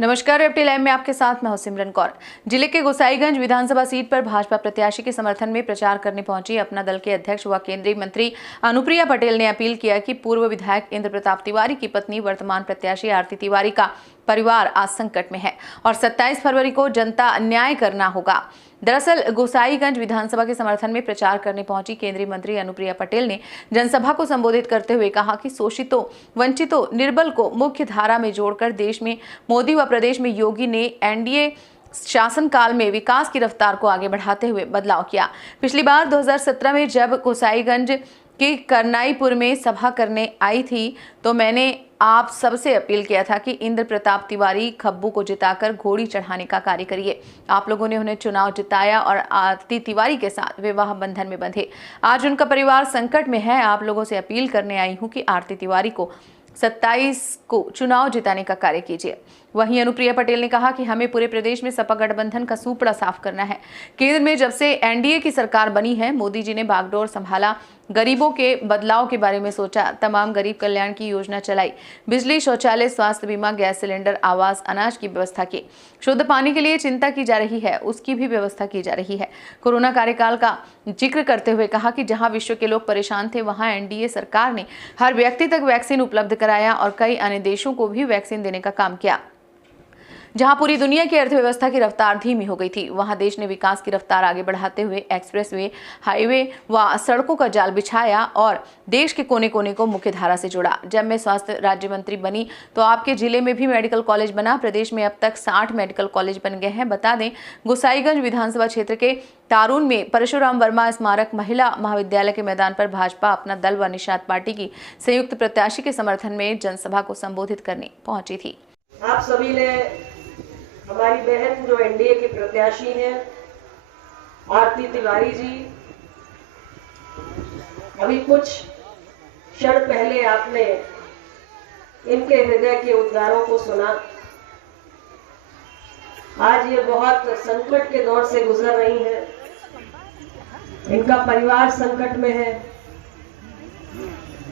नमस्कार, FT live में आपके साथ मैं हूं सिमरन कौर। जिले के गोसाईगंज विधानसभा सीट पर भाजपा प्रत्याशी के समर्थन में प्रचार करने पहुंची अपना दल के अध्यक्ष व केंद्रीय मंत्री अनुप्रिया पटेल ने अपील किया कि पूर्व विधायक इंद्र प्रताप तिवारी की पत्नी वर्तमान प्रत्याशी आरती तिवारी का परिवार आज संकट में है और 27 फरवरी को जनता अन्याय करना होगा। दरअसल गोसाईगंज विधानसभा के समर्थन में प्रचार करने पहुंची केंद्रीय मंत्री अनुप्रिया पटेल ने जनसभा को संबोधित करते हुए कहा कि शोषितों, वंचितों, निर्बल को मुख्य धारा में जोड़कर देश में मोदी व प्रदेश में योगी ने एनडीए शासनकाल में विकास की रफ्तार को आगे बढ़ाते हुए बदलाव किया। पिछली बार 2017 में जब गोसाईगंज के करनाईपुर में सभा करने आई थी तो मैंने आप सबसे अपील किया था कि इंद्र प्रताप तिवारी खब्बू को जिताकर घोड़ी चढ़ाने का कार्य करिए। आप लोगों ने उन्हें चुनाव जिताया और आरती तिवारी के साथ विवाह बंधन में बंधे। आज उनका परिवार संकट में है। आप लोगों से अपील करने आई हूं कि आरती तिवारी को 27 को चुनाव जिताने का कार्य कीजिए। वहीं अनुप्रिया पटेल ने कहा कि हमें पूरे प्रदेश में सपा गठबंधन का सूपड़ा साफ करना है। केंद्र में जब से एनडीए की सरकार बनी है, मोदी जी ने बागडोर संभाला, गरीबों के बदलाव के बारे में सोचा, तमाम गरीब कल्याण की योजना चलाई, बिजली, शौचालय, स्वास्थ्य बीमा, गैस सिलेंडर, आवास, अनाज की व्यवस्था की। शुद्ध पानी के लिए चिंता की जा रही है, उसकी भी व्यवस्था की जा रही है। कोरोना कार्यकाल का जिक्र करते हुए कहा कि जहां विश्व के लोग परेशान थे, वहां एनडीए सरकार ने हर व्यक्ति तक वैक्सीन उपलब्ध कराया और कई अन्य देशों को भी वैक्सीन देने का काम किया। जहां पूरी दुनिया की अर्थव्यवस्था की रफ्तार धीमी हो गई थी, वहां देश ने विकास की रफ्तार आगे बढ़ाते हुए एक्सप्रेसवे, हाईवे व सड़कों का जाल बिछाया और देश के कोने कोने को मुख्य धारा से जोड़ा। जब मैं स्वास्थ्य राज्य मंत्री बनी तो आपके जिले में भी मेडिकल कॉलेज बना। प्रदेश में अब तक 60 मेडिकल कॉलेज बन गए हैं। बता दें, गोसाईगंज विधानसभा क्षेत्र के तारून में परशुराम वर्मा स्मारक महिला महाविद्यालय के मैदान पर भाजपा अपना दल व निषाद पार्टी की संयुक्त प्रत्याशी के समर्थन में जनसभा को संबोधित करने पहुंची थी। आप सभी ने हमारी बहन जो एनडीए की प्रत्याशी हैं आरती तिवारी जी, अभी कुछ क्षण पहले आपने इनके हृदय के उद्गारों को सुना। आज ये बहुत संकट के दौर से गुजर रही हैं। इनका परिवार संकट में है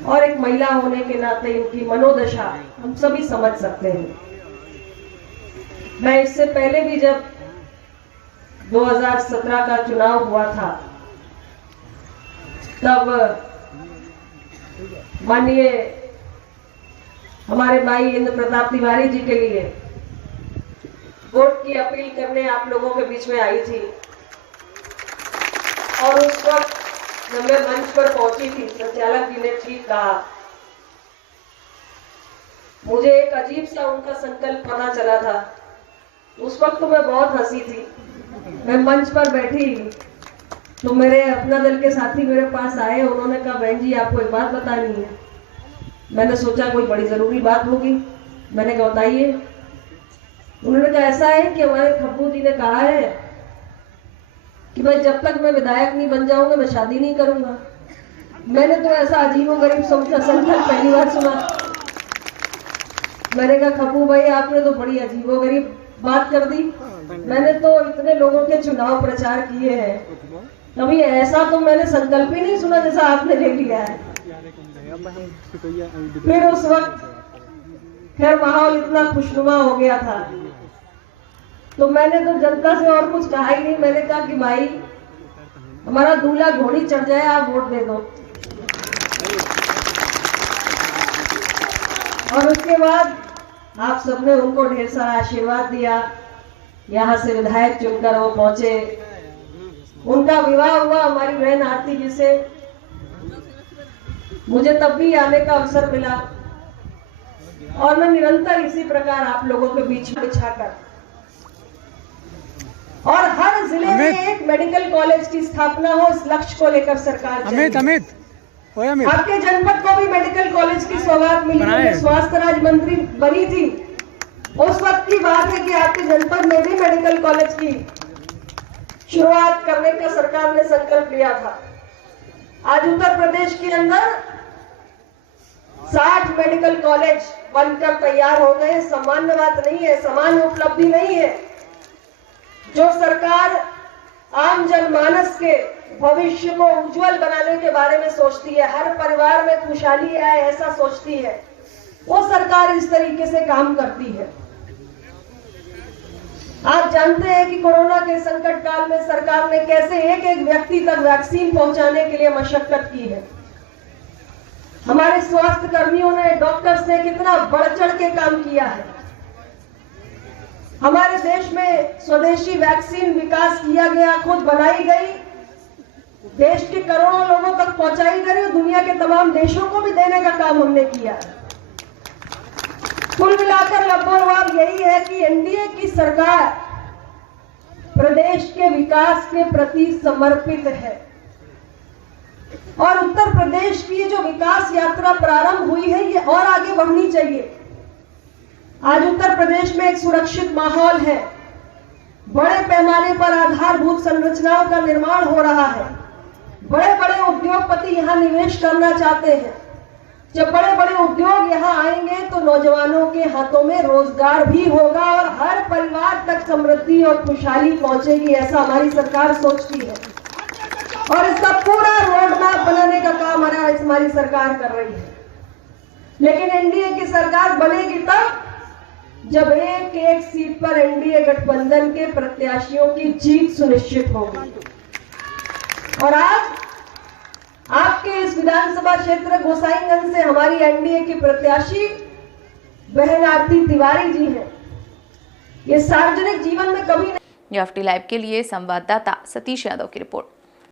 और एक महिला होने के नाते इनकी मनोदशा हम सभी समझ सकते हैं। मैं इससे पहले भी जब 2017 का चुनाव हुआ था, तब माननीय हमारे भाई इंद्र प्रताप तिवारी जी के लिए वोट की अपील करने आप लोगों के बीच में आई थी और उस वक्त जब मैं मंच पर पहुंची थी, संचालक जी ने ठीक कहा, मुझे एक अजीब सा उनका संकल्प पता चला था। उस वक्त तो मैं बहुत हंसी थी। मैं मंच पर बैठी तो मेरे अपना दल के साथी मेरे पास आए। उन्होंने कहा, बहन जी आपको एक बात बतानी है। मैंने सोचा कोई बड़ी जरूरी बात होगी। मैंने कहा बताइए। उन्होंने कहा ऐसा है कि हमारे खब्बू जी ने कहा है कि भाई जब तक मैं विधायक नहीं बन जाऊंगा मैं शादी नहीं करूंगा। मैंने तो ऐसा अजीबोगरीब संकल्प पहली बार सुना। मैंने कहा खब्बू भाई आपने तो बड़ी अजीबोगरीब बात कर दी। मैंने तो इतने लोगों के चुनाव प्रचार किए हैं, कभी ऐसा तो मैंने संकल्प ही नहीं सुना जैसा आपने ले लिया है। फिर उस वक्त खैर माहौल इतना खुशनुमा हो गया था तो मैंने तो जनता से और कुछ कहा ही नहीं। मैंने कहा कि भाई हमारा दूल्हा घोड़ी चढ़ जाए, आप वोट दे दो। और उसके बाद आप सबने उनको ढेर सारा आशीर्वाद दिया। यहाँ से विधायक चुनकर वो पहुंचे, उनका विवाह हुआ हमारी बहन आरती जी से। मुझे तब भी आने का अवसर मिला और मैं निरंतर इसी प्रकार आप लोगों के बीच में बिछाकर और हर जिले में एक मेडिकल कॉलेज की स्थापना हो, इस लक्ष्य को लेकर सरकार आपके जनपद को भी मेडिकल कॉलेज की सौगात मिली। मैं स्वास्थ्य राज्य मंत्री बनी थी, उस वक्त की बात है कि आपके जनपद में भी मेडिकल कॉलेज की शुरुआत करने का सरकार ने संकल्प लिया था। आज उत्तर प्रदेश के अंदर 60 मेडिकल कॉलेज बनकर तैयार हो गए। सामान्य बात नहीं है, सामान्य उपलब्धि नहीं है। जो सरकार आम जनमानस के भविष्य को उज्जवल बनाने के बारे में सोचती है, हर परिवार में खुशहाली आए ऐसा सोचती है, वो सरकार इस तरीके से काम करती है। जानते हैं कि कोरोना के संकट काल में सरकार ने कैसे एक एक व्यक्ति तक वैक्सीन पहुंचाने के लिए मशक्कत की है। हमारे स्वास्थ्य कर्मियों ने, डॉक्टर्स ने कितना बढ़ चढ़ के काम किया है। हमारे देश में स्वदेशी वैक्सीन विकास किया गया, खुद बनाई गई, देश के करोड़ों लोगों तक पहुंचाई गई और दुनिया के तमाम देशों को भी देने का काम हमने किया। कुल मिलाकर लब्बोलवाब यही है कि एनडीए की सरकार प्रदेश के विकास के प्रति समर्पित है और उत्तर प्रदेश की जो विकास यात्रा प्रारंभ हुई है ये और आगे बढ़नी चाहिए। आज उत्तर प्रदेश में एक सुरक्षित माहौल है, बड़े पैमाने पर आधारभूत संरचनाओं का निर्माण हो रहा है, बड़े बड़े उद्योगपति यहाँ निवेश करना चाहते हैं। जब बड़े बड़े उद्योग यहाँ आएंगे तो नौजवानों के हाथों में रोजगार भी होगा और हर परिवार तक समृद्धि और खुशहाली पहुंचेगी, ऐसा हमारी सरकार सोचती है और इसका पूरा रोड मैप बनाने का काम हमारी सरकार कर रही है। लेकिन एनडीए की सरकार बनेगी तब जब एक एक सीट पर एनडीए गठबंधन के प्रत्याशियों की जीत सुनिश्चित होगी। और आज आपके इस विधानसभा क्षेत्र गोसाईगंज से हमारी एनडीए की प्रत्याशी बहन आरती तिवारी जी हैं। ये सार्वजनिक जीवन में कभी नहीं। एफटी लाइव के लिए संवाददाता सतीश यादव की रिपोर्ट।